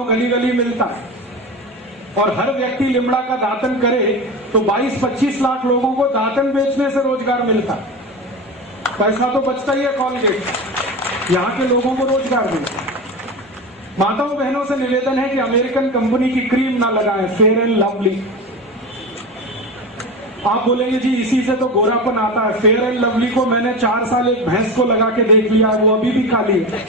गली गली मिलता है और हर व्यक्ति लिमड़ा का दातन करे तो 22-25 लाख लोगों को दातन बेचने से रोजगार मिलता है। पैसा तो बचता ही है कॉलगेट, यहाँ के लोगों को रोजगार मिलता है। माताओं बहनों से निवेदन है कि अमेरिकन कंपनी की क्रीम ना लगाएं, फेयर एंड लवली। आप बोलेंगे जी इसी से तो गोरापन आता है। फेयर एंड लवली को मैंने 4 साल एक भैंस को लगा के देख लिया, वो अभी भी काली है।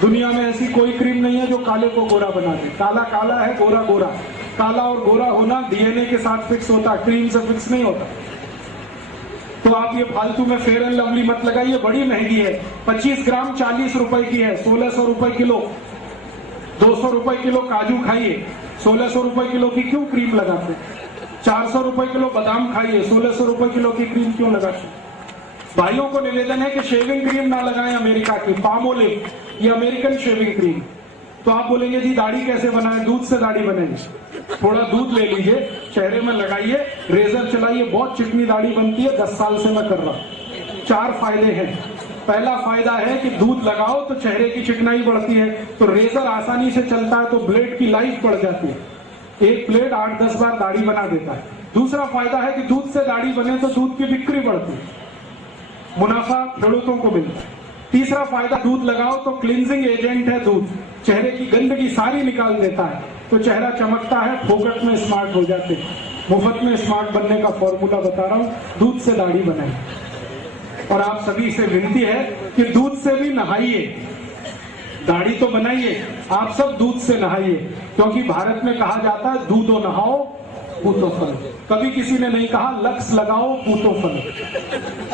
दुनिया में ऐसी कोई क्रीम नहीं है जो काले को गोरा बना दे। काला काला है, गोरा गोरा। काला और गोरा होना डीएनए के साथ फिक्स होता है, क्रीम से फिक्स नहीं होता। तो आप ये फालतू में फेयर एंड लवली मत लगाइए, बड़ी महंगी है। 25 ग्राम 40 रुपए की है, 1600 रुपए किलो। 200 रुपए किलो काजू खाइए, 1600 रुपए किलो की क्यों क्रीम लगाते? 400 रुपए किलो बादाम खाइए, 1600 रुपए किलो की क्रीम क्यों लगाते? भाइयों को निवेदन है कि शेविंग क्रीम ना लगाएं अमेरिका की, पामोलिव, ये अमेरिकन शेविंग क्रीम। तो आप बोलेंगे जी दाढ़ी कैसे बनाएं? दूध से दाढ़ी बनेगी। थोड़ा दूध ले लीजिए, चेहरे में लगाइए, रेजर चलाइए, बहुत चिकनी दाढ़ी बनती है। 10 साल से मैं कर रहा हूं। 4 फायदे हैं। पहला फायदा है कि दूध लगाओ तो चेहरे की चिकनाई बढ़ती है, तो रेजर आसानी से चलता है, तो ब्लेड की लाइफ बढ़ जाती है। एक ब्लेड 8-10 बार दाढ़ी बना देता है। दूसरा फायदा है कि दूध से दाढ़ी बने तो दूध की बिक्री बढ़ती है, मुनाफा खेडूतों को मिलता है। तीसरा फायदा, दूध लगाओ तो क्लींजिंग एजेंट है दूध, चेहरे की गंदगी सारी निकाल देता है, तो चेहरा चमकता है, फोकट में स्मार्ट हो जाते हैं। मुफ्त में स्मार्ट बनने का फॉर्मूला बता रहा हूं, दूध से दाढ़ी बनाए। और आप सभी से विनती है कि दूध से भी नहाइए, दाढ़ी तो बनाइए, आप सब दूध से नहाइए, क्योंकि भारत में कहा जाता है दूधो नहाओ पूतो फल। कभी किसी ने नहीं कहा लक्स लगाओ पूतो फल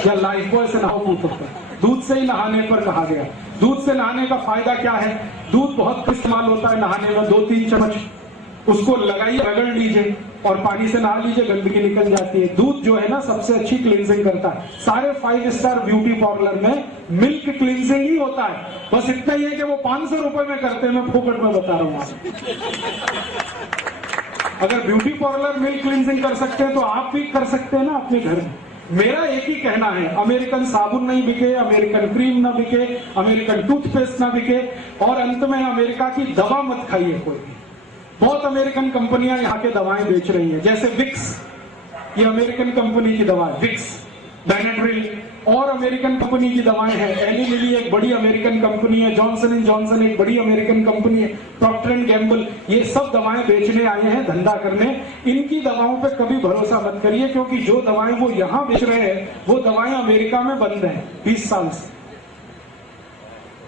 या लाइफ बॉय से नहाओ पूतो फल। दूध से ही नहाने पर कहा गया। दूध से नहाने का फायदा क्या है? दूध बहुत इस्तेमाल होता है नहाने में, 2-3 चम्मच उसको लगाइए, रगड़ लीजिए और पानी से नहा लीजिए, गंदगी निकल जाती है। दूध जो है ना सबसे अच्छी क्लींजिंग करता है। सारे 5 स्टार ब्यूटी पार्लर में मिल्क क्लींजिंग ही होता है। बस इतना ही है कि वो 500 रुपए में करते हैं, मैं फोकट में बता रहा हूं आपको। अगर ब्यूटी पार्लर मिल्क क्लींजिंग कर सकते हैं तो आप भी कर सकते हैं ना अपने घर में। मेरा एक ही कहना है, अमेरिकन साबुन नहीं बिके, अमेरिकन क्रीम ना बिके, अमेरिकन टूथपेस्ट ना बिके, और अंत में अमेरिका की दवा मत खाइए कोई भी। बहुत अमेरिकन कंपनियां यहाँ के दवाएं बेच रही हैं, जैसे विक्स, ये अमेरिकन कंपनी की दवा है, विक्स, बेनेड्रिल, और अमेरिकन कंपनी की दवाएं हैं। एली लिली एक बड़ी अमेरिकन कंपनी है, जॉनसन एंड जॉनसन एक बड़ी अमेरिकन कंपनी है, प्रॉक्टर एंड गैम्बल, ये सब दवाएं बेचने आए हैं, धंधा करने। इनकी दवाओं पे कभी भरोसा मत करिए, क्योंकि जो दवाएं वो यहाँ बेच रहे हैं वो दवाएं अमेरिका में बंद हैं 20 साल से,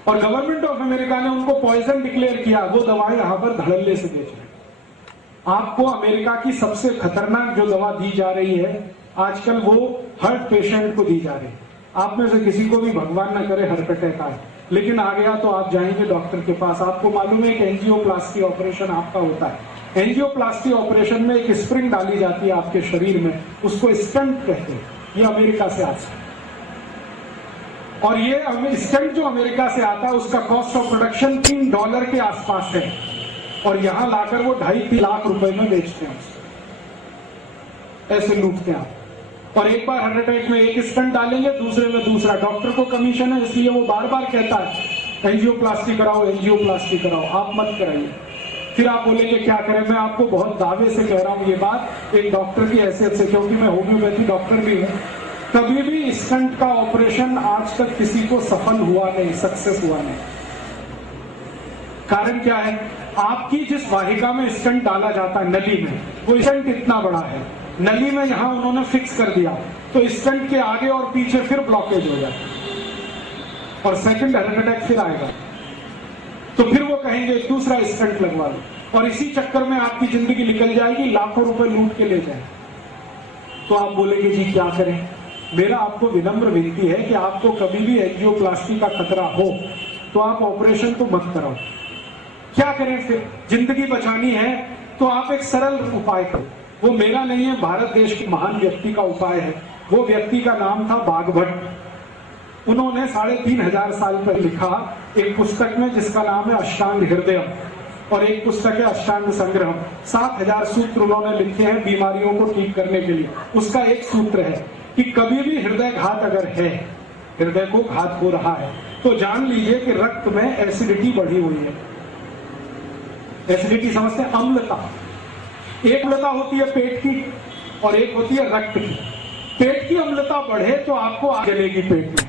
और गवर्नमेंट ऑफ अमेरिका ने उनको पॉइजन डिक्लेयर किया। वो दवाएं यहाँ पर धड़ल्ले से बेच रहे हैं। आपको अमेरिका की सबसे खतरनाक जो दवा दी जा रही है आजकल, वो हार्ट पेशेंट को दी जा रही है। आप में से किसी को भी भगवान न करे हार्ट अटैक आए, लेकिन आ गया तो आप जाएंगे डॉक्टर के पास। आपको मालूम है कि एंजियोप्लास्टी ऑपरेशन आपका होता है। एंजियोप्लास्टी ऑपरेशन में एक स्प्रिंग डाली जाती है आपके शरीर में, उसको स्टंट कहते हैं। ये अमेरिका से आता है, और ये स्टंट जो अमेरिका से आता है उसका कॉस्ट ऑफ प्रोडक्शन $3 के आसपास है, और यहां लाकर वो 2.5-3 लाख रुपए में बेचते हैं, ऐसे लूटते हैं। और एक बार हार्ट अटैक में एक स्टंट डालेंगे, दूसरे में दूसरा। डॉक्टर को कमीशन है, इसलिए वो बार बार कहता है एंजियोप्लास्टी कराओ, एंजियोप्लास्टी कराओ। आप मत कराइए। फिर आप बोलेंगे क्या करें? मैं आपको बहुत दावे से कह रहा हूं ये बात, एक डॉक्टर की हैसियत से, क्योंकि मैं होम्योपैथी डॉक्टर भी हूं। कभी भी स्टंट का ऑपरेशन आज तक किसी को सफल हुआ नहीं, सक्सेस हुआ नहीं। कारण क्या है? आपकी जिस वाहिका में स्टंट डाला जाता है, नली में, वो स्टंट इतना बड़ा है, नली में यहां उन्होंने फिक्स कर दिया, तो स्टंट के आगे और पीछे फिर ब्लॉकेज हो जाए और सेकंड हार्ट अटैक फिर आएगा। तो फिर वो कहेंगे दूसरा स्टंट लगवा लो, और इसी चक्कर में आपकी जिंदगी निकल जाएगी, लाखों रुपए लूट के ले जाए। तो आप बोलेंगे जी क्या करें? मेरा आपको विनम्र विनती है कि आपको कभी भी एंजियोप्लास्टी का खतरा हो तो आप ऑपरेशन तो मत कराओ। क्या करें फिर? जिंदगी बचानी है तो आप एक सरल उपाय करो। वो मेरा नहीं है, भारत देश के महान व्यक्ति का उपाय है। वो व्यक्ति का नाम था बागभट्ट। उन्होंने 3500 साल पहले लिखा एक पुस्तक में, जिसका नाम है अष्टांग हृदय, और एक पुस्तक है अष्टांग संग्रह। 7000 सूत्र उन्होंने लिखे हैं बीमारियों को ठीक करने के लिए। उसका एक सूत्र है कि कभी भी हृदय घात अगर है, हृदय को घात हो रहा है, तो जान लीजिए कि रक्त में एसिडिटी बढ़ी हुई है। एसिडिटी समझते हैं? अम्लता। एक अम्लता होती है पेट की और एक होती है रक्त की। पेट की अम्लता बढ़े तो आपको आग जलेगी पेट में,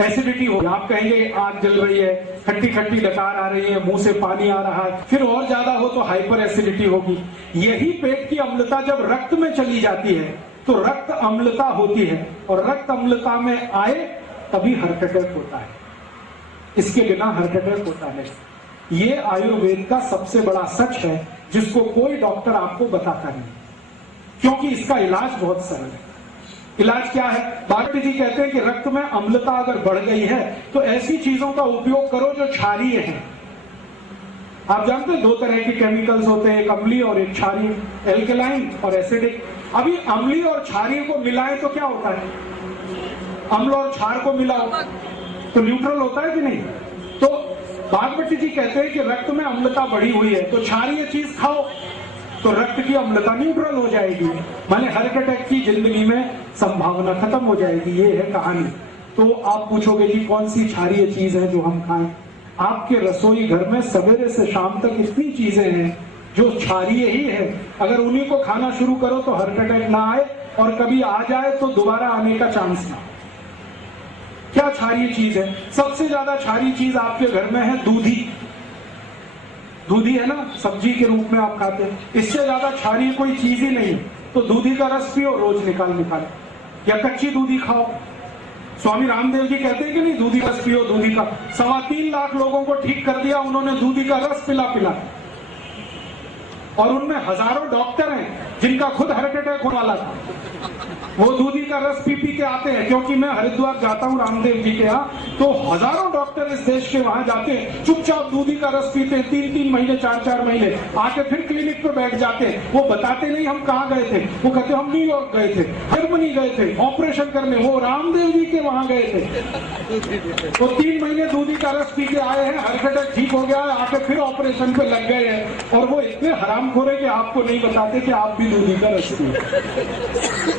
एसिडिटी होगी, आप कहेंगे आग जल रही है, खट्टी खट्टी डकार आ रही है, मुंह से पानी आ रहा है। फिर और ज्यादा हो तो हाइपर एसिडिटी होगी। यही पेट की अम्लता जब रक्त में चली जाती है तो रक्त अम्लता होती है, और रक्त अम्लता में आए तभी हार्ट अटैक होता है। इसके बिना हार्ट अटैक होता है। ये आयुर्वेद का सबसे बड़ा सच है जिसको कोई डॉक्टर आपको बताता नहीं, क्योंकि इसका इलाज बहुत सरल है। इलाज क्या है? भागवत जी कहते हैं कि रक्त में अम्लता अगर बढ़ गई है तो ऐसी चीजों का उपयोग करो जो क्षारीय है। आप जानते हैं 2 तरह के केमिकल्स होते हैं, एक अम्लीय और एक क्षारीय, एल्कलाइन और एसिडिक। अभी अम्लीय और क्षारीय को मिलाएं तो क्या होता है? अम्ल और क्षार को मिलाओ तो न्यूट्रल होता है कि नहीं? तो भागवत जी कहते हैं कि रक्त में अम्लता बढ़ी हुई है तो क्षारीय चीज खाओ तो रक्त की अम्लता न्यूट्रल हो जाएगी, माने हार्ट अटैक की जिंदगी में संभावना खत्म हो जाएगी। ये है कहानी। तो आप पूछोगे कि कौन सी क्षारीय चीज है जो हम खाएं? आपके रसोई घर में सवेरे से शाम तक इतनी चीजें हैं जो क्षारीय ही है। अगर उन्हीं को खाना शुरू करो तो हार्ट अटैक ना आए, और कभी आ जाए तो दोबारा आने का चांस ना। क्या क्षारीय चीज है? सबसे ज्यादा क्षारीय चीज आपके घर में है दूधी। दूधी है ना, सब्जी के रूप में आप खाते हैं, इससे ज्यादा क्षारीय कोई चीज ही नहीं। तो दूधी का रस पियो रोज निकाल निकाल, या कच्ची दूधी खाओ। स्वामी रामदेव जी कहते हैं कि नहीं, दूधी रस पियो। दूधी का 3.25 लाख लोगों को ठीक कर दिया उन्होंने दूधी का रस पिला पिला, और उनमें हजारों डॉक्टर हैं जिनका खुद हार्ट अटैक होने वाला था। वो दूधी का रस पी पी के आते हैं, क्योंकि मैं हरिद्वार जाता हूँ रामदेव जी के यहाँ, तो हजारों डॉक्टर इस देश के वहां जाते हैं, चुपचाप दूधी का रस पीते हैं 3-3 महीने 4-4 महीने, आके फिर क्लिनिक पे बैठ जाते हैं। वो बताते नहीं हम कहाँ गए थे, वो कहते हम न्यूयॉर्क गए थे, जर्मनी गए थे ऑपरेशन करने, वो रामदेव जी के वहां गए थे। वो 3 महीने दूधी का रस पी के आए हैं, हार्ट अटैक ठीक हो गया, आके फिर ऑपरेशन पे लग गए हैं। और वो इतने हरामखोर है कि आपको नहीं बताते कि आप भी दूधी का रस पिए।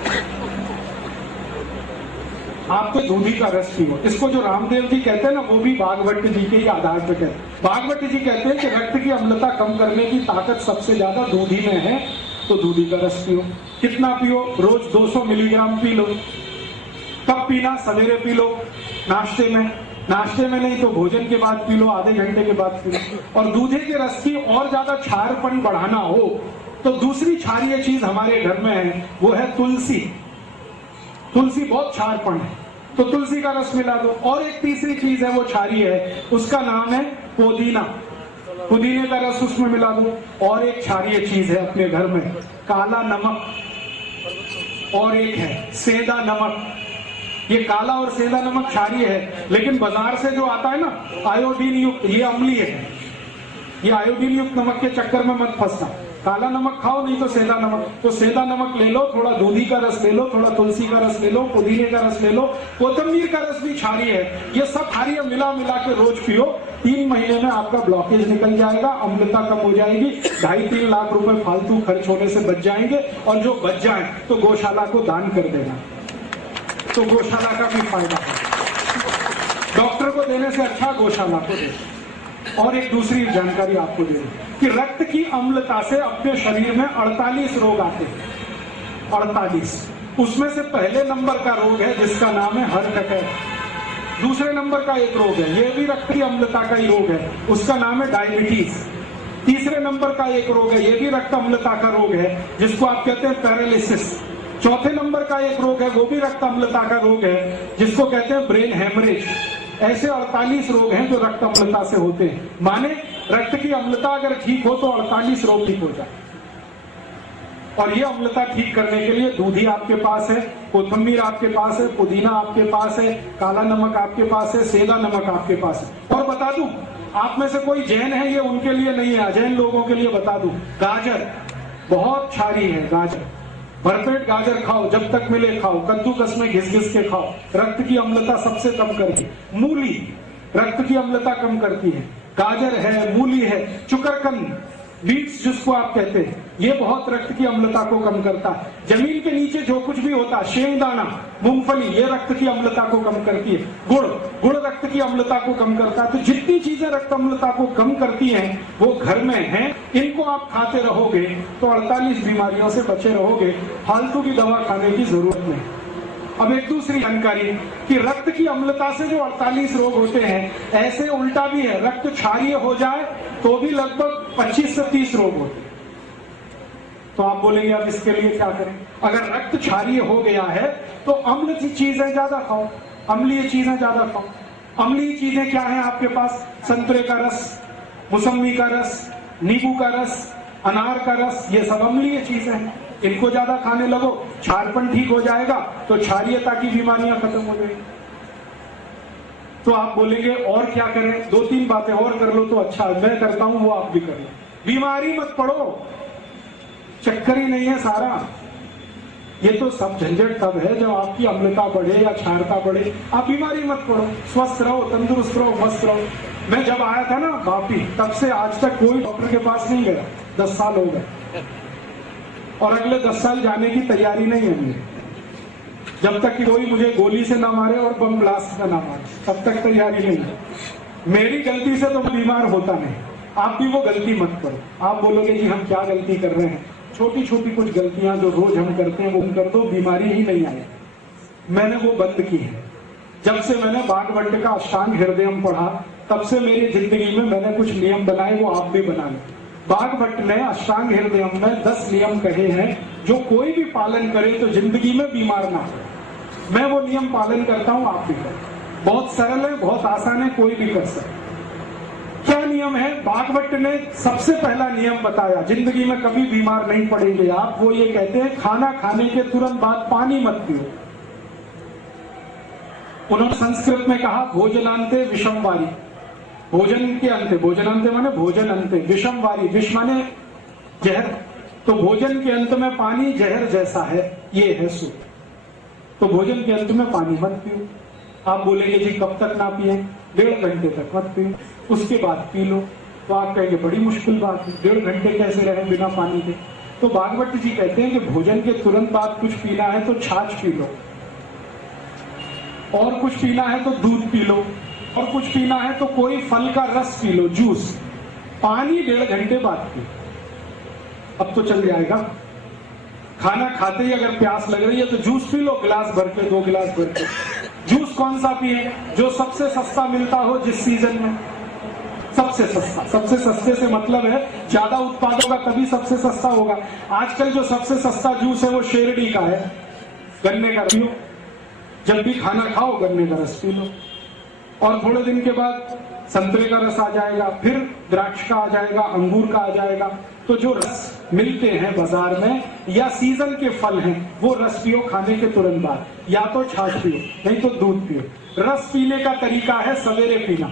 आपको दूधी का रस पियो। इसको जो रामदेव जी कहते हैं ना, वो भी भागवत जी के ही आधार पर कहते हैं। भागवत जी कहते हैं कि रक्त की अम्लता कम करने की ताकत सबसे ज्यादा दूधी में है, तो दूधी का रस पियो। कितना पियो? रोज 200 मिलीग्राम पी लो। कब पीना? सवेरे पी लो, नाश्ते में। नाश्ते में नहीं तो भोजन के बाद पी लो, आधे घंटे के बाद पी लो। और दूधी के रस की और ज्यादा क्षारपन बढ़ाना हो तो दूसरी क्षारीय चीज हमारे घर में है, वो है तुलसी। तुलसी बहुत क्षारपन है, तो तुलसी का रस मिला दो। और एक तीसरी चीज है वो क्षारीय है, उसका नाम है पुदीना। पुदीने का रस उसमें मिला दो। और एक क्षारीय चीज है अपने घर में, काला नमक, और एक है सेंधा नमक। ये काला और सेंधा नमक क्षारीय है, लेकिन बाजार से जो आता है ना आयोडीन युक्त, ये अम्लीय है। ये आयोडीन युक्त नमक के चक्कर में मत फंसना। काला नमक खाओ, नहीं तो सेंधा नमक। तो सेंधा नमक ले लो, थोड़ा दूधी का रस ले लो, थोड़ा तुलसी का रस ले लो, पुदीने का रस ले लो, कोतंबीर का रस भी क्षारीय है। ये सब क्षारीय मिला मिला के रोज पियो। 3 महीने में आपका ब्लॉकेज निकल जाएगा, अम्लता कम हो जाएगी, 2.5-3 लाख रुपए फालतू खर्च होने से बच जाएंगे। और जो बच जाए तो गौशाला को दान कर देना, तो गौशाला का भी फायदा है। डॉक्टर को देने से अच्छा गौशाला को देना। और एक दूसरी जानकारी आपको दे दूं कि रक्त की अम्लता से अपने शरीर में 48 रोग आते हैं। 48। उसमें से पहले नंबर का रोग है जिसका नाम है हार्ट अटैक। दूसरे नंबर का एक रोग है, यह भी रक्त की अम्लता का ही रोग है, उसका नाम है डायबिटीज। तीसरे नंबर का एक रोग है, यह भी रक्त अम्लता का रोग है, जिसको आप कहते हैं पैरालिसिस। चौथे नंबर का एक रोग है, वो भी रक्त अम्लता का रोग है, जिसको कहते हैं ब्रेन हेमरेज। ऐसे 48 रोग हैं जो रक्त अम्लता से होते हैं। माने रक्त की अम्लता अगर ठीक हो तो 48 रोग ठीक हो जाए। और ये अम्लता ठीक करने के लिए दूधी आपके पास है, कोथिंबीर आपके पास है, पुदीना आपके पास है, काला नमक आपके पास है, सेंधा नमक आपके पास है। और बता दूं, आप में से कोई जैन है, ये उनके लिए नहीं है, अजैन लोगों के लिए बता दूं, गाजर बहुत क्षारीय है। गाजर, भरपेट गाजर खाओ, जब तक मिले खाओ, कद्दूकस में घिस घिस के खाओ, रक्त की अम्लता सबसे कम करती है। मूली रक्त की अम्लता कम करती है। गाजर है, मूली है, चुकरकंद बीट्स जिसको आप कहते हैं, ये बहुत रक्त की अम्लता को कम करता है। जमीन के नीचे जो कुछ भी होता है, शेंगदाना, मूंगफली, ये रक्त की अम्लता को कम करती है। गुड़ रक्त की अम्लता को कम करता है। तो जितनी चीजें रक्त अम्लता को कम करती हैं वो घर में हैं। इनको आप खाते रहोगे तो 48 बीमारियों से बचे रहोगे, फालतू की दवा खाने की जरूरत नहीं। अब एक दूसरी जानकारी कि रक्त की अम्लता से जो 48 रोग होते हैं, ऐसे उल्टा भी है, रक्त क्षारीय हो जाए तो भी लगभग 25 से 30 रोग होते हैं। तो आप बोलेंगे अब इसके लिए क्या करें? अगर रक्त क्षारीय हो गया है तो अम्ल की चीजें ज्यादा खाओ, अम्लीय चीजें ज्यादा खाओ। अम्लीय चीजें क्या है आपके पास? संतरे का रस, मौसमी का रस, नींबू का रस, अनार का रस, ये सब अम्लीय चीजें हैं। इनको ज्यादा खाने लगो, क्षारपन ठीक हो जाएगा तो क्षारीयता की बीमारियां खत्म हो जाएगी। तो आप बोलेंगे और क्या करें? 2-3 बातें और कर लो तो अच्छा है, मैं करता हूं वो आप भी कर लो। बीमारी मत पड़ो, चक्कर ही नहीं है सारा। ये तो सब झंझट तब है जब आपकी अम्लता बढ़े या क्षारता बढ़े। आप बीमारी मत पड़ो, स्वस्थ रहो, तंदुरुस्त रहो, मस्त रहो। मैं जब आया था ना वापी, तब से आज तक कोई डॉक्टर के पास नहीं गया, 10 साल हो गए, और अगले 10 साल जाने की तैयारी नहीं है मेरी। जब तक कि कोई मुझे गोली से ना मारे और बम ब्लास्ट से ना मारे, तब तक तैयारी नहीं है। मेरी गलती से तो बीमार होता नहीं। आप भी वो गलती मत करो। आप बोलोगे जी हम क्या गलती कर रहे हैं? छोटी छोटी कुछ गलतियां जो रोज हम करते हैं वो कर दो, बीमारी ही नहीं आए। मैंने वो बंद की है। जब से मैंने बागवट का अष्टांग हृदयम पढ़ा, तब से मेरी जिंदगी में मैंने कुछ नियम बनाए, वो आप भी बना लें। बागवट ने अष्टांग हृदयम में 10 नियम कहे हैं जो कोई भी पालन करे तो जिंदगी में बीमार ना हो। मैं वो नियम पालन करता हूं, आप भी करें। बहुत सरल है, बहुत आसान है, कोई भी कर सकता। क्या नियम है? बागवट ने सबसे पहला नियम बताया, जिंदगी में कभी बीमार नहीं पड़ेंगे आप। वो ये कहते हैं खाना खाने के तुरंत बाद पानी मत पियो। उन्होंने संस्कृत में कहा भोजनांते विषमवारी, भोजन के अंत, भोजनांते माने भोजन अंत, विषमवारी, विष माने जहर। तो भोजन के अंत में पानी जहर जैसा है, ये है सूत्र। तो भोजन के अंत में पानी मत पियो। आप बोलेंगे जी कब तक ना पिए? 1.5 घंटे तक मत पियो, उसके बाद पी लो। तो आप कहेंगे बड़ी मुश्किल बात है, 1.5 घंटे कैसे रहे बिना पानी के? तो भागवत जी कहते हैं कि भोजन के तुरंत बाद कुछ पीना है तो छाछ पी लो, और कुछ पीना है तो दूध पी लो, और कुछ पीना है तो कोई फल का रस पी लो, जूस। पानी 1.5 घंटे बाद पी। अब तो चल जाएगा। खाना खाते ही अगर प्यास लग रही है तो जूस पी लो, गिलास भर के, 2 गिलास भर के। जूस कौन सा पिए? जो सबसे सस्ता मिलता हो जिस सीजन में, सबसे सस्ता। सबसे सस्ते से मतलब है ज्यादा उत्पाद होगा तभी सबसे सस्ता होगा। आजकल जो सबसे सस्ता जूस है वो शेरडी का है, गन्ने का पियो। जब भी खाना खाओ गन्ने का रस पी लो, और थोड़े दिन के बाद संतरे का रस आ जाएगा, फिर द्राक्ष का आ जाएगा, अंगूर का आ जाएगा। तो जो रस मिलते हैं बाजार में या सीजन के फल हैं, वो रस पियो खाने के तुरंत बाद। या तो छाछ पियो, नहीं तो दूध पियो। रस पीने का तरीका है सवेरे पीना,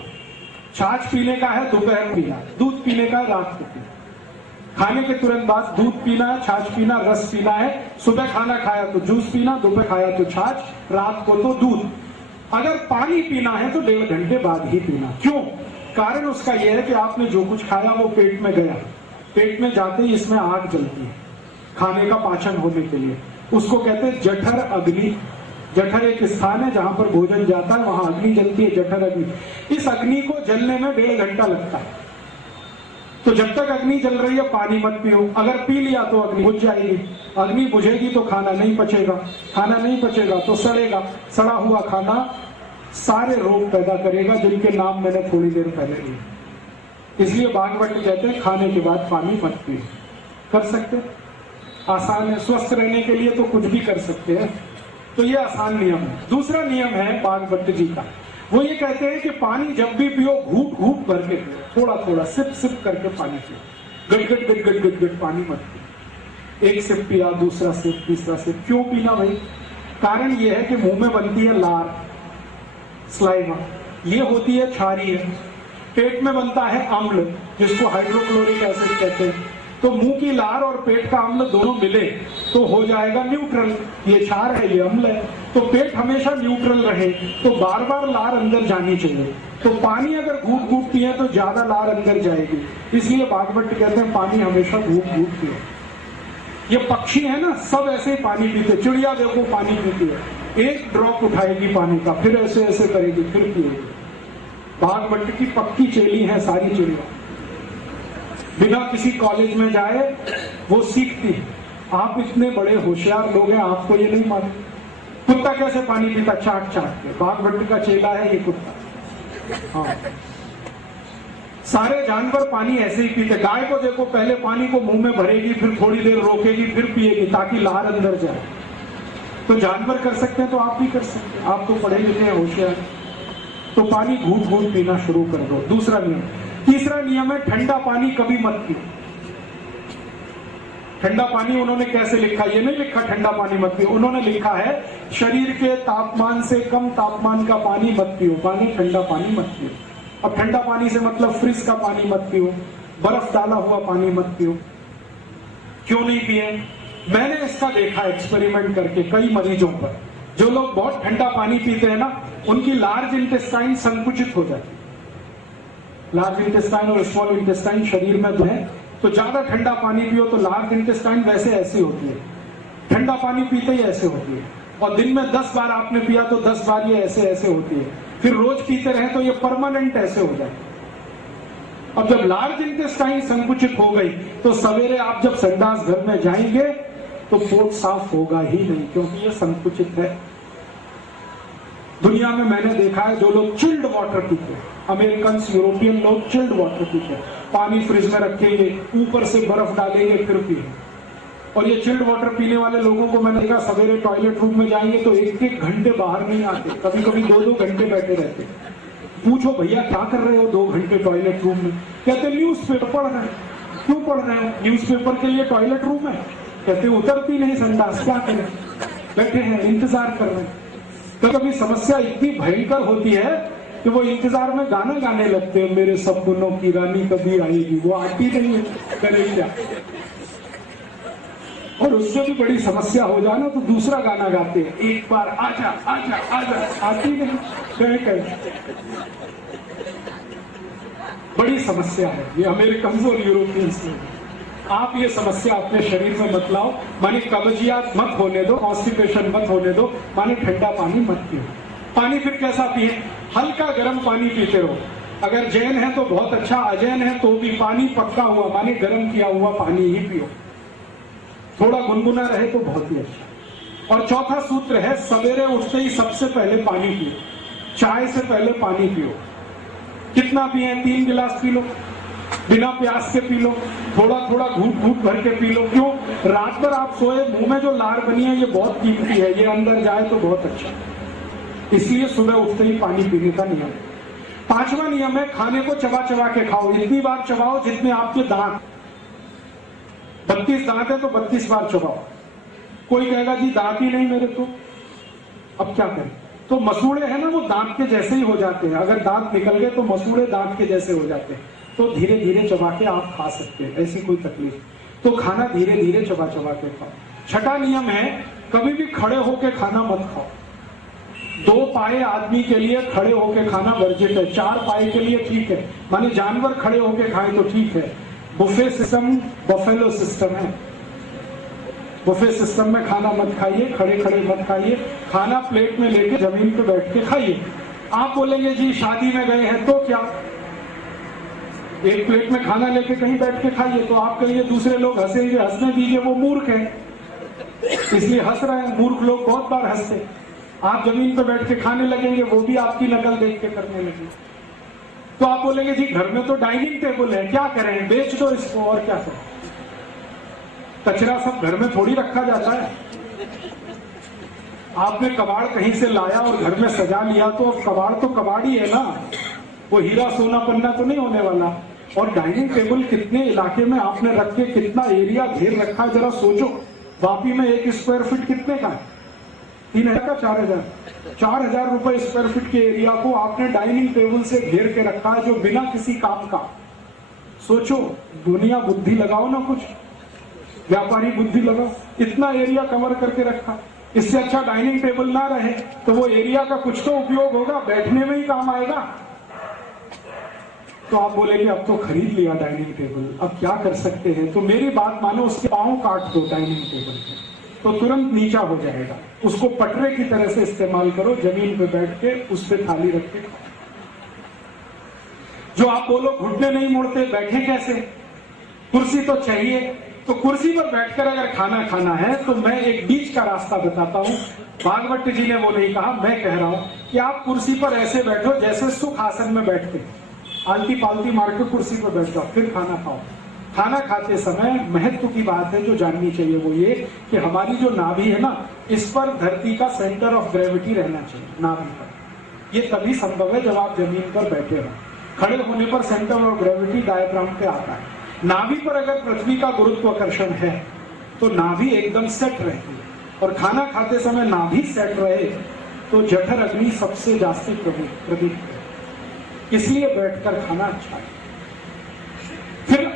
छाछ पीने का है दोपहर पीना, दूध पीने का है रात को पीना। खाने के तुरंत बाद दूध पीना है, छाछ पीना, रस पीना है। सुबह खाना खाया तो जूस पीना, दोपहर खाया तो छाछ, रात को तो दूध। अगर पानी पीना है तो 1.5 घंटे बाद ही पीना। क्यों? कारण उसका यह है कि आपने जो कुछ खाया वो पेट में गया, पेट में जाते ही इसमें आग जलती है खाने का पाचन होने के लिए। उसको कहते हैं जठर अग्नि। जठर एक स्थान है जहां पर भोजन जाता है, वहां अग्नि जलती है, जठर अग्नि। इस अग्नि को जलने में 1.5 घंटा लगता है। तो जब तक अग्नि जल रही है पानी मत पियो। अगर पी लिया तो अग्नि बुझ जाएगी, अग्नि बुझेगी तो खाना नहीं पचेगा, खाना नहीं पचेगा तो सड़ेगा। सड़ा हुआ खाना सारे रोग पैदा करेगा जिनके नाम मैंने थोड़ी देर पहले लिए। इसलिए भागवत कहते हैं खाने के बाद पानी मत पियो। कर सकते, आसान है। स्वस्थ रहने के लिए तो कुछ भी कर सकते हैं। तो ये आसान नियम है। दूसरा नियम है भागवत जी का, वो ये कहते हैं कि पानी जब भी पियो घूट घूट भर के पियो, थोड़ा थोड़ा सिप सिप करके पानी पियो। गट गट गट गट गट गट पानी मत पियो। एक सिप पिया, दूसरा सिप, तीसरा सिप। क्यों पीना भाई? कारण ये है कि मुंह में बनती है लार, स्लाइवा, ये होती है क्षारीय। पेट में बनता है अम्ल जिसको हाइड्रोक्लोरिक एसिड कहते हैं। तो मुंह की लार और पेट का अम्ल दोनों मिले तो हो जाएगा न्यूट्रल। ये क्षार है, ये अम्ल है। तो पेट हमेशा न्यूट्रल रहे तो बार बार लार अंदर जानी चाहिए। तो पानी अगर घूट घूट पिए तो ज्यादा लार अंदर जाएगी, इसलिए भागवत कहते हैं पानी हमेशा घूट घूट पिए। ये पक्षी है ना, सब ऐसे ही पानी पीते। चिड़िया देखो पानी पीती है, एक ड्रॉप उठाएगी पानी का, फिर ऐसे ऐसे करेगी, फिर पिएगी। भागवत की पक्की चेली है सारी चिड़िया, बिना किसी कॉलेज में जाए वो सीखती। आप इतने बड़े होशियार लोग हैं, आपको ये नहीं मालूम? कुत्ता कैसे पानी पीता? चाट चाट के। भागवत का चेला है ये कुत्ता। हाँ, सारे जानवर पानी ऐसे ही पीते। गाय को देखो, पहले पानी को मुंह में भरेगी, फिर थोड़ी देर रोकेगी, फिर पिएगी ताकि लार अंदर जाए। तो जानवर कर सकते हैं तो आप भी कर सकते हैं। आप तो पढ़े लिखे हैं, होशियार। तो पानी घूट घूट पीना शुरू कर दो। दूसरा नियम। तीसरा नियम है ठंडा पानी कभी मत पियो। ठंडा पानी उन्होंने कैसे लिखा? ये नहीं लिखा ठंडा पानी मत पियो, उन्होंने लिखा है शरीर के तापमान से कम तापमान का पानी मत पियो। पानी ठंडा पानी मत पियो। अब ठंडा पानी से मतलब फ्रिज का पानी मत पियो, बर्फ डाला हुआ पानी मत पियो। क्यों नहीं पिए? मैंने इसका देखा एक्सपेरिमेंट करके कई मरीजों पर। जो लोग बहुत ठंडा पानी पीते हैं ना, उनकी लार्ज इंटेस्टाइन संकुचित हो जाती है। लार्ज इंटेस्टाइन और स्मॉल इंटेस्टाइन शरीर में दो है, तो ज्यादा ठंडा पानी पियो तो लार्ज इंटेस्टाइन वैसे ऐसी होती है, ठंडा पानी पीते ही ऐसे होती है। और दिन में 10 बार आपने पिया तो 10 बार ये ऐसे ऐसे होती है। फिर रोज पीते रहे तो ये परमानेंट ऐसे हो जाए। अब जब लार्ज इंटेस्टाइन संकुचित हो गई तो सवेरे आप जब संडास घर में जाएंगे तो पोट साफ होगा ही नहीं, क्योंकि ये संकुचित है। दुनिया में मैंने देखा है जो लोग चिल्ड वाटर पीते हैं, अमेरिकन यूरोपियन लोग चिल्ड वाटर पीते हैं, पानी फ्रिज में रखेंगे, ऊपर से बर्फ डालेंगे, फिर पिएंगे। और ये चिल्ड वाटर पीने वाले लोगों को मैंने देखा सवेरे टॉयलेट रूम में जाएंगे तो 1-1 घंटे बाहर नहीं आते, कभी कभी 2-2 घंटे बैठे रहते। पूछो भैया क्या कर रहे हो 2 घंटे टॉयलेट रूम में? कहते न्यूज़पेपर पढ़ रहे हैं। क्यों पढ़ रहे हो? न्यूज़पेपर के लिए टॉयलेट रूम है? कहते उतरती नहीं संडास, क्या करें, बैठे हैं इंतजार कर रहे हैं। तो कभी समस्या इतनी भयंकर होती है कि वो इंतजार में गाना गाने लगते हैं, मेरे सपनों की रानी कभी आएगी, वो आती नहीं है, करे क्या। और उससे भी बड़ी समस्या हो जाए ना तो दूसरा गाना गाते हैं, एक बार आजा आजा आजा, आती नहीं, कहे बड़ी समस्या है ये अमेरिकन और यूरोपियंस में। आप ये समस्या अपने शरीर में मत लाओ, माने कब्जियत मत होने दो, कॉन्स्टिपेशन मत होने दो, माने ठंडा पानी मत पियो। पानी फिर कैसा पिए? हल्का गर्म पानी पीते रहो। अगर जैन है तो बहुत अच्छा, अजैन है तो भी पानी पक्का हुआ माने गर्म किया हुआ पानी ही पियो। थोड़ा गुनगुना रहे तो बहुत ही अच्छा। और चौथा सूत्र है सवेरे उठते ही सबसे पहले पानी पियो। चाय से पहले पानी पियो। कितना पिए? 3 गिलास पी लो, बिना प्यास के पी लो, थोड़ा थोड़ा घूट घूट भर के पी लो। क्यों? रात भर आप सोए, मुंह में जो लार बनी है ये बहुत कीमती है, ये अंदर जाए तो बहुत अच्छा, इसलिए सुबह उठते ही पानी पीने का नियम। 5वां नियम है खाने को चबा चबा के खाओ। इतनी बार चबाओ जितने आपके दांत, 32 दांत है तो 32 बार चबाओ। कोई कहेगा जी दांत ही नहीं मेरे तो, अब क्या करें? तो मसूड़े है ना, वो दांत के जैसे ही हो जाते हैं। अगर दांत निकल गए तो मसूड़े दांत के जैसे हो जाते हैं, तो धीरे धीरे चबा के आप खा सकते हैं, ऐसी कोई तकलीफ। तो खाना धीरे धीरे चबा चबा के खाओ। 6वां नियम है कभी भी खड़े होके खाना मत खाओ। 2 पाए आदमी के लिए खड़े होके खाना वर्जित है, 4 पाए के लिए ठीक है, माने जानवर खड़े होके खाए तो ठीक है। बुफे सिस्टम बफेलो सिस्टम है, बुफे सिस्टम में खाना मत खाइए, खड़े खड़े मत खाइए, खाना प्लेट में लेके जमीन पे बैठ के खाइए। आप बोलेंगे जी शादी में गए हैं तो क्या, एक प्लेट में खाना लेके कहीं बैठ के खाइए, तो आप कहेंगे दूसरे लोग हंसेंगे, हंसने दीजिए, वो मूर्ख है इसलिए हंस रहे हैं। मूर्ख लोग बहुत बार हंसते। आप जमीन पे बैठ के खाने लगेंगे, वो भी आपकी नकल देख के करने लगेंगे। तो आप बोलेंगे जी घर में तो डाइनिंग टेबल है, क्या करें, बेच दो इसको, और क्या करें। कचरा सब घर में थोड़ी रखा जाता है। आपने कबाड़ कहीं से लाया और घर में सजा लिया तो अब कबाड़ तो कबाड़ ही है ना, वो हीरा सोना पन्ना तो नहीं होने वाला। और डाइनिंग टेबल कितने इलाके में आपने रख के कितना एरिया घेर रखा है, जरा सोचो। वापी में 1 स्क्वायर फीट कितने का है? 3000 का 4000, 4000 रुपए स्क्वायर फीट के एरिया को आपने डाइनिंग टेबल से घेर के रखा है, जो बिना किसी काम का। सोचो, दुनिया बुद्धि लगाओ ना, कुछ व्यापारी बुद्धि लगाओ। इतना एरिया कवर करके रखा, इससे अच्छा डाइनिंग टेबल ना रहे तो वो एरिया का कुछ तो उपयोग होगा, बैठने में ही काम आएगा। तो आप बोलेंगे अब तो खरीद लिया डाइनिंग टेबल, अब क्या कर सकते हैं? तो मेरी बात मानो, उसके पांव काट दो डाइनिंग टेबल के, तो तुरंत नीचा हो जाएगा। उसको पटरे की तरह से इस्तेमाल करो, जमीन पे बैठ के उस पे थाली रख के। जो आप बोलो घुटने नहीं मुड़ते, बैठे कैसे? कुर्सी तो चाहिए। तो कुर्सी पर बैठकर अगर खाना खाना है तो मैं एक बीच का रास्ता बताता हूं। भागवत जी ने वो नहीं कहा, मैं कह रहा हूं कि आप कुर्सी पर ऐसे बैठो जैसे सुख आसन में बैठते, आलती पालती मार के कुर्सी पर बैठ जाओ, फिर खाना खाओ। खाना खाते समय महत्व की बात है जो जाननी चाहिए, वो ये कि हमारी जो नाभि है ना, इस पर धरती का सेंटर ऑफ ग्रेविटी रहना चाहिए, नाभि पर। ये तभी संभव है जब आप जमीन पर बैठे हो। खड़े होने पर सेंटर ऑफ ग्रेविटी डायग्राम पे आता है। नाभि पर अगर पृथ्वी का गुरुत्वाकर्षण है तो नाभि एकदम सेट रहती है, और खाना खाते समय नाभि सेट रहे तो जठर अग्नि सबसे जास्ती प्रदीप है। इसलिए बैठकर खाना अच्छा है। फिर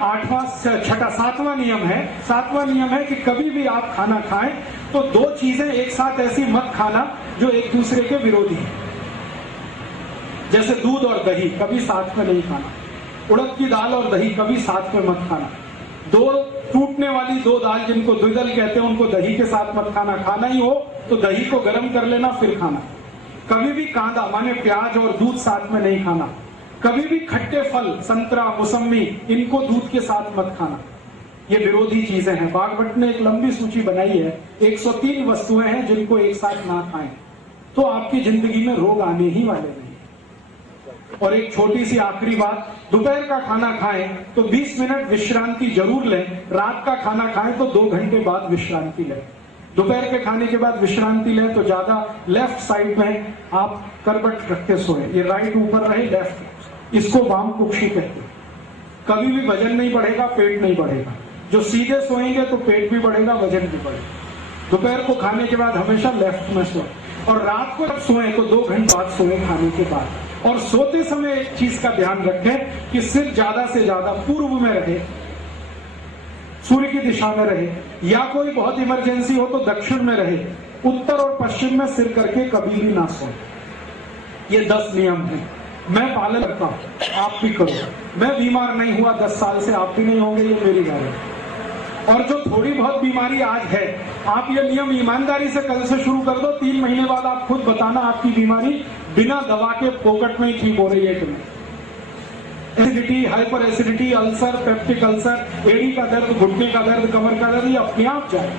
सातवां नियम है। सातवां नियम है कि कभी भी आप खाना खाएं तो दो चीजें एक साथ ऐसी मत खाना जो एक दूसरे के विरोधी है। जैसे दूध और दही कभी साथ में नहीं खाना, उड़द की दाल और दही कभी साथ में मत खाना। दो टूटने वाली दो दाल जिनको द्विदल कहते हैं उनको दही के साथ मत खाना। खाना ही हो तो दही को गर्म कर लेना फिर खाना। कभी भी कांदा माने प्याज और दूध साथ में नहीं खाना। कभी भी खट्टे फल संतरा मौसमी इनको दूध के साथ मत खाना। ये विरोधी चीजें हैं। भागवत ने एक लंबी सूची बनाई है, 103 वस्तुएं हैं जिनको एक साथ ना खाएं तो आपकी जिंदगी में रोग आने ही वाले नहीं। और एक छोटी सी आखिरी बात, दोपहर का खाना खाएं तो 20 मिनट विश्रांति जरूर लें। रात का खाना खाएं तो 2 घंटे बाद विश्रांति लें। दोपहर के खाने के बाद विश्रांति लें तो ज्यादा लेफ्ट साइड में आप करवट रख के सोए, ये राइट ऊपर रहे लेफ्ट, इसको वाम कुक्षी कहते हैं। कभी भी वजन नहीं बढ़ेगा, पेट नहीं बढ़ेगा। जो सीधे सोएंगे तो पेट भी बढ़ेगा, वजन भी बढ़ेगा। दोपहर को खाने के बाद हमेशा लेफ्ट में सोए, और रात को जब सोए तो 2 घंटे बाद सोए खाने के बाद। और सोते समय एक चीज का ध्यान रखें कि सिर ज्यादा से ज्यादा पूर्व में रहे, सूर्य की दिशा में रहे, या कोई बहुत इमरजेंसी हो तो दक्षिण में रहे। उत्तर और पश्चिम में सिर करके कभी भी ना सोए। ये 10 नियम है, मैं पालन करता हूं, आप भी करो। मैं बीमार नहीं हुआ 10 साल से, आप भी नहीं होंगे, ये मेरी बात है। और जो थोड़ी बहुत बीमारी आज है, आप ये नियम ईमानदारी से कल से शुरू कर दो। 3 महीने बाद आप खुद बताना आपकी बीमारी बिना दवा के फोकट में ही ठीक हो रही है कि नहीं। Acidity, hyper acidity, ulcer, peptic ulcer, एड़ी का दर्द, घुटने का दर्द, कमर का दर्द, ये अपने आप जाए।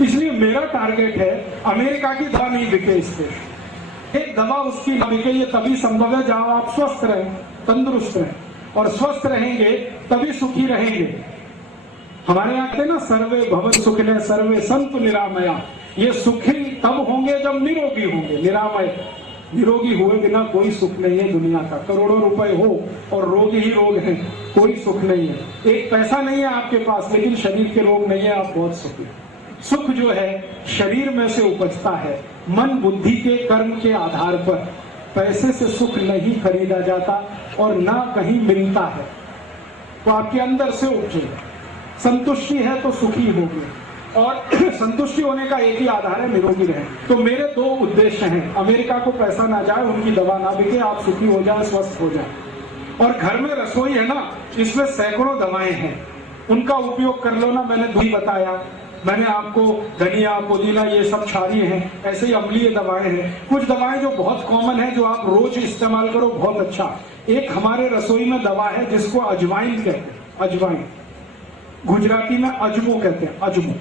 इसलिए मेरा टारगेट है अमेरिका की दवा नहीं बिके इस देश। एक दवा उसकी ना बिके, ये तभी संभव है जहां आप स्वस्थ रहें, तंदुरुस्त रहें, और स्वस्थ रहेंगे तभी सुखी रहेंगे। हमारे यहाँ कहते हैं ना, सर्वे भवन्तु सुखिनः सर्वे सन्तु निरामया। ये सुखी तब होंगे जब निरोगी होंगे। निरामय, निरोगी हुए बिना कोई सुख नहीं है दुनिया का। करोड़ों रुपए हो और रोग ही रोग हैं, कोई सुख नहीं है। एक पैसा नहीं है आपके पास लेकिन शरीर के रोग नहीं है, आप बहुत सुखी। सुख जो है शरीर में से उपजता है, मन बुद्धि के कर्म के आधार पर। पैसे से सुख नहीं खरीदा जाता और ना कहीं मिलता है, तो आपके अंदर से उपजेगा। संतुष्टि है तो सुखी होगी, और संतुष्टि होने का एक ही आधार है, निरोगी रहे। तो मेरे 2 उद्देश्य हैं, अमेरिका को पैसा ना जाए, उनकी दवा ना बिके, आप सुखी हो जाए, स्वस्थ हो जाए। और घर में रसोई है ना, इसमें सैकड़ों दवाएं हैं, उनका उपयोग कर लो ना। मैंने दूध बताया, मैंने आपको धनिया, पुदीना, ये सब क्षारीय हैं, ऐसे ही अम्लीय दवाएं हैं। कुछ दवाएं जो बहुत कॉमन है, जो आप रोज इस्तेमाल करो, बहुत अच्छा। एक हमारे रसोई में दवा है जिसको अजवाइन कहते हैं, अजवाइन, गुजराती में अजमो कहते हैं, अजमो।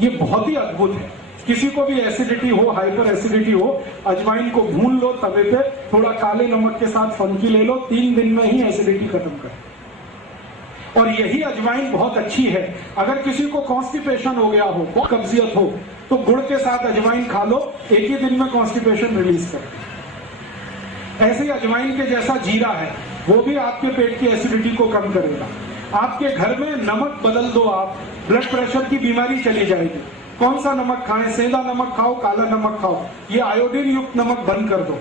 ये बहुत ही अद्भुत है। किसी को भी एसिडिटी हो, हाइपर एसिडिटी हो, अजवाइन को भून लो तवे पे, थोड़ा काले नमक के साथ फनकी ले लो, 3 दिन में ही एसिडिटी खत्म कर। और यही अजवाइन बहुत अच्छी है। अगर किसी को कॉन्स्टिपेशन हो गया हो, कब्जियत हो, तो गुड़ के साथ अजवाइन खा लो, एक ही दिन में कॉन्स्टिपेशन रिलीज कर। ऐसे ही अजवाइन के जैसा जीरा है, वो भी आपके पेट की एसिडिटी को कम करेगा। आपके घर में नमक बदल दो आप, ब्लड प्रेशर की बीमारी चली जाएगी। कौन सा नमक खाएं? सेंधा नमक खाओ, काला नमक खाओ, ये आयोडीन युक्त नमक बंद कर दो।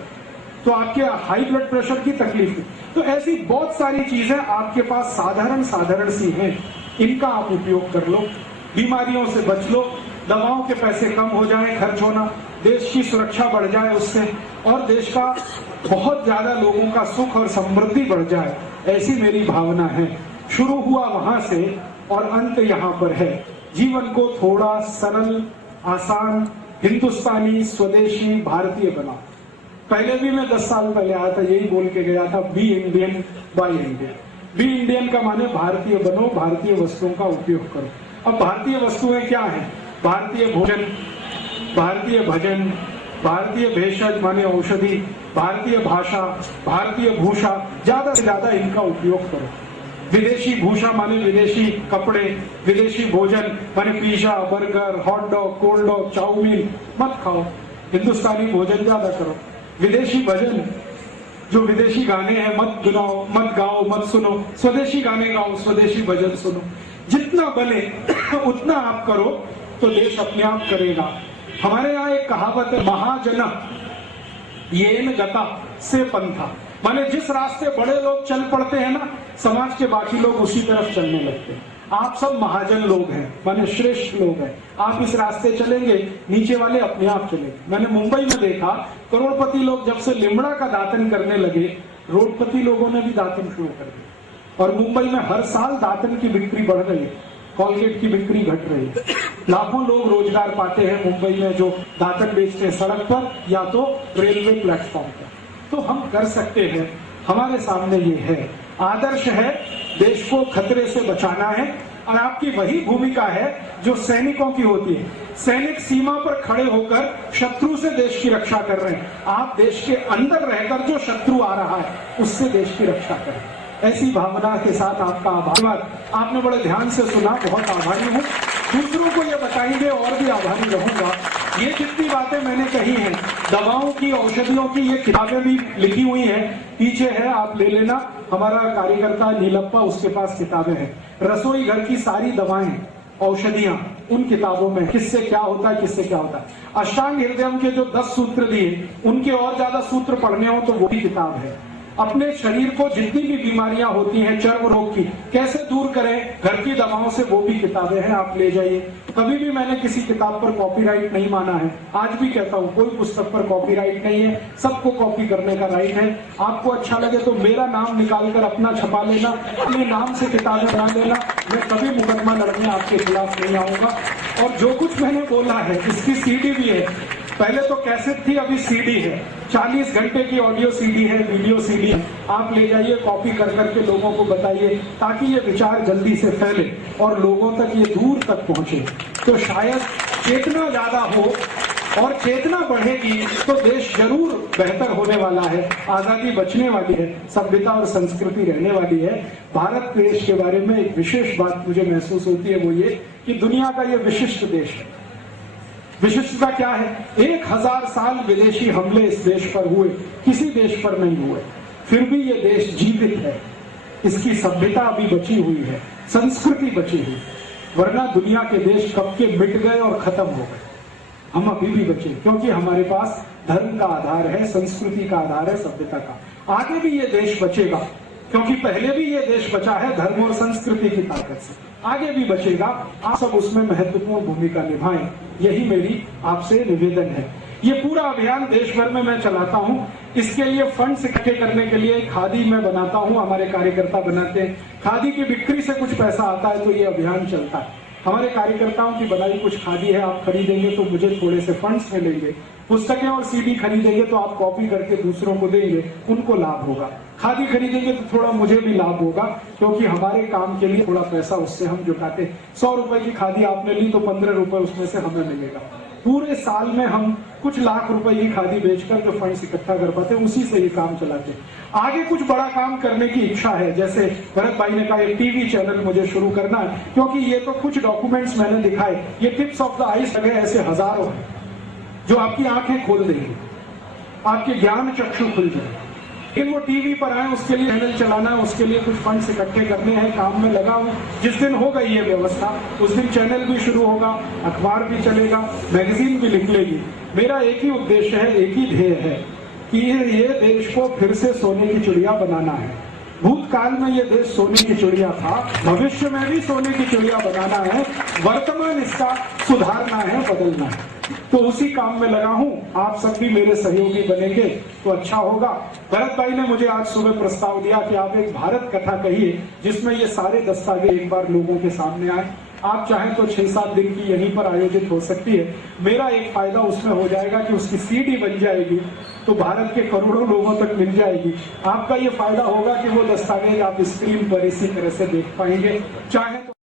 तो आपके हाई ब्लड प्रेशर की तकलीफ है। तो ऐसी बहुत सारी चीजें आपके पास साधारण साधारण सी हैं, इनका आप उपयोग कर लो, बीमारियों से बच लो, दवाओं के पैसे कम हो जाए खर्च होना, देश की सुरक्षा बढ़ जाए उससे, और देश का बहुत ज्यादा लोगों का सुख और समृद्धि बढ़ जाए, ऐसी मेरी भावना है। शुरू हुआ वहां से और अंत यहाँ पर है। जीवन को थोड़ा सरल, आसान, हिंदुस्तानी, स्वदेशी, भारतीय बनाओ। पहले भी मैं 10 साल पहले आया था, यही बोल के गया था, be Indian buy Indian. Be Indian का माने भारतीय बनो, भारतीय वस्तुओं का उपयोग करो। अब भारतीय वस्तुएं क्या हैं? भारतीय भोजन, भारतीय भजन, भारतीय भेषज माने औषधि, भारतीय भाषा, भारतीय भूषा, ज्यादा से ज्यादा इनका उपयोग करो। विदेशी भूषा माने विदेशी कपड़े, विदेशी भोजन माने pizza, burger, hot dog, cold dog, chow mein मत खाओ, हिंदुस्तानी भोजन ज्यादा करो। विदेशी भजन, जो विदेशी गाने हैं मत गाओ, मत सुनो, स्वदेशी गाने गाओ, स्वदेशी भजन सुनो। जितना बने उतना आप करो तो देश अपने आप करेगा। हमारे यहाँ एक कहावत है, महाजन येन गता से पंथा, माने जिस रास्ते बड़े लोग चल पड़ते हैं ना, समाज के बाकी लोग उसी तरफ चलने लगते हैं। आप सब महाजन लोग हैं, माने श्रेष्ठ लोग हैं, आप इस रास्ते चलेंगे, नीचे वाले अपने आप चलेंगे। मैंने मुंबई में देखा, करोड़पति लोग जब से लिमड़ा का दातन करने लगे, रोडपति लोगों ने भी दातन शुरू कर दिया, और मुंबई में हर साल दातन की बिक्री बढ़ रही है, कॉलगेट की बिक्री घट रही है। लाखों लोग रोजगार पाते हैं मुंबई में जो दातन बेचते हैं सड़क पर या तो रेलवे प्लेटफॉर्म पर। तो हम कर सकते हैं, हमारे सामने ये है, आदर्श है, देश को खतरे से बचाना है, और आपकी वही भूमिका है जो सैनिकों की होती है। सैनिक सीमा पर खड़े होकर शत्रु से देश की रक्षा कर रहे हैं, आप देश के अंदर रहकर जो शत्रु आ रहा है उससे देश की रक्षा करें। ऐसी भावना के साथ आपका आभार। आपने बड़े ध्यान से सुना, बहुत आभारी हूँ। दूसरों को ये बताएंगे और भी आभारी रहूंगा। ये जितनी बातें मैंने कही हैं, दवाओं की, औषधियों की, ये किताबें भी लिखी हुई हैं, पीछे है, आप ले लेना। हमारा कार्यकर्ता नीलप्पा, उसके पास किताबें हैं। रसोई घर की सारी दवाएं, औषधियां उन किताबों में, किससे क्या होता है, किससे क्या होता है। अष्टांग हृदयम के जो 10 सूत्र दिए, उनके और ज्यादा सूत्र पढ़ने हो तो वो भी किताब है। अपने शरीर को जितनी भी बीमारियां होती हैं चर्म रोग की, कैसे दूर करें घर की दवाओं से, वो भी किताबें हैं, आप ले जाइए। कभी भी मैंने किसी किताब पर कॉपीराइट नहीं माना है, आज भी कहता हूँ कोई पुस्तक पर कॉपीराइट नहीं है, सबको कॉपी करने का राइट है। आपको अच्छा लगे तो मेरा नाम निकालकर अपना छपा लेना, अपने नाम से किताबें बना लेना, मैं कभी मुकदमा लड़ने आपके खिलाफ नहीं आऊंगा। और जो कुछ मैंने बोला है, इसकी सीडी भी है, पहले तो कैसेट थी, अभी सीडी है, 40 घंटे की ऑडियो सीडी है, वीडियो सीडी है। आप ले जाइए, कॉपी कर करके लोगों को बताइए, ताकि ये विचार जल्दी से फैले और लोगों तक ये दूर तक पहुंचे। तो शायद चेतना ज्यादा हो और चेतना बढ़ेगी तो देश जरूर बेहतर होने वाला है, आजादी बचने वाली है, सभ्यता और संस्कृति रहने वाली है। भारत देश के बारे में एक विशेष बात मुझे महसूस होती है, वो ये कि दुनिया का ये विशिष्ट देश है। विशिष्टता क्या है? 1000 साल विदेशी हमले इस देश पर हुए, किसी देश पर नहीं हुए, फिर भी ये देश जीवित है, इसकी सभ्यता अभी बची हुई है, संस्कृति बची हुई, वरना दुनिया के देश कब के मिट गए और खत्म हो गए। हम अभी भी बचे, क्योंकि हमारे पास धर्म का आधार है, संस्कृति का आधार है, सभ्यता का। आगे भी ये देश बचेगा, क्योंकि पहले भी ये देश बचा है धर्म और संस्कृति की ताकत से, आगे भी बचेगा। आप सब उसमें महत्वपूर्ण भूमिका निभाएं, यही मेरी आपसे निवेदन है। ये पूरा अभियान देश भर में मैं चलाता हूँ। इसके लिए फंड्स इकट्ठे करने के लिए खादी मैं बनाता हूँ, हमारे कार्यकर्ता बनाते हैं। खादी की बिक्री से कुछ पैसा आता है तो ये अभियान चलता है। हमारे कार्यकर्ताओं की बनाई कुछ खादी है, आप खरीदेंगे तो मुझे थोड़े से फंड्स मिलेंगे। पुस्तकें और सीडी खरीदेंगे तो आप कॉपी करके दूसरों को देंगे, उनको लाभ होगा। खादी खरीदेंगे तो थोड़ा मुझे भी लाभ होगा, क्योंकि हमारे काम के लिए थोड़ा पैसा उससे हम जुटाते। 100 रुपए की खादी आपने ली तो 15 रुपए उसमें से हमें मिलेगा। पूरे साल में हम कुछ लाख रुपए की खादी बेचकर जो फंड्स इकट्ठा कर पाते, उसी से ये काम चलाते। आगे कुछ बड़ा काम करने की इच्छा है, जैसे भरत भाई ने कहा एक टीवी चैनल मुझे शुरू करना है, क्योंकि ये तो कुछ डॉक्यूमेंट्स मैंने दिखाए, ये टिप्स ऑफ द आइस जगह ऐसे हजारों हैं जो आपकी आंखें खोल देंगे, आपके ज्ञान चक्षु खुल जाए। लेकिन वो टीवी पर आए, उसके लिए चैनल चलाना है, उसके लिए कुछ फंड्स इकट्ठे करने हैं, काम में लगा हूं। जिस दिन हो गई ये व्यवस्था, उस दिन चैनल भी शुरू होगा, अखबार भी चलेगा, मैगजीन भी निकलेगी। मेरा एक ही उद्देश्य है, एक ही ध्येय है कि ये देश को फिर से सोने की चिड़िया बनाना है। भूतकाल में ये देश सोने की चिड़िया था, भविष्य में भी सोने की चिड़िया बनाना है, वर्तमान इसका सुधारना है, बदलना है। तो उसी काम में लगा हूं। आप सब भी मेरे सहयोगी बनेंगे तो अच्छा होगा। भरत भाई ने मुझे आज सुबह प्रस्ताव दिया कि आप एक भारत कथा कहिए जिसमें ये सारे दस्तावेज एक बार लोगों के सामने आए। आप चाहें तो 6-7 दिन की यहीं पर आयोजित हो सकती है। मेरा एक फायदा उसमें हो जाएगा कि उसकी सीडी बन जाएगी तो भारत के करोड़ों लोगों तक मिल जाएगी। आपका ये फायदा होगा कि वो दस्तावेज आप स्क्रीन पर इसी तरह से देख पाएंगे। चाहे तो